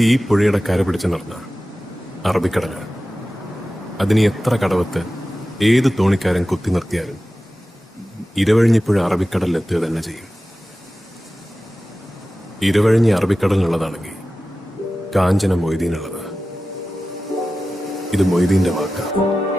ഈ പുഴയുടെ കര പിടിച്ചു നടന്ന അറബിക്കടലാണ്. അതിന് എത്ര കടവത്ത് ഏത് തോണിക്കാരൻ കുത്തി നിർത്തിയാലും ഇരവഴിഞ്ഞിപ്പുഴ അറബിക്കടലിലെത്തുക തന്നെ ചെയ്യും. ഇരവഴിഞ്ഞി അറബിക്കടലിനുള്ളതാണെങ്കിൽ കാഞ്ചന മൊയ്തീനുള്ളതാ. ഇത് മൊയ്തീന്റെ വാക്കാണ്.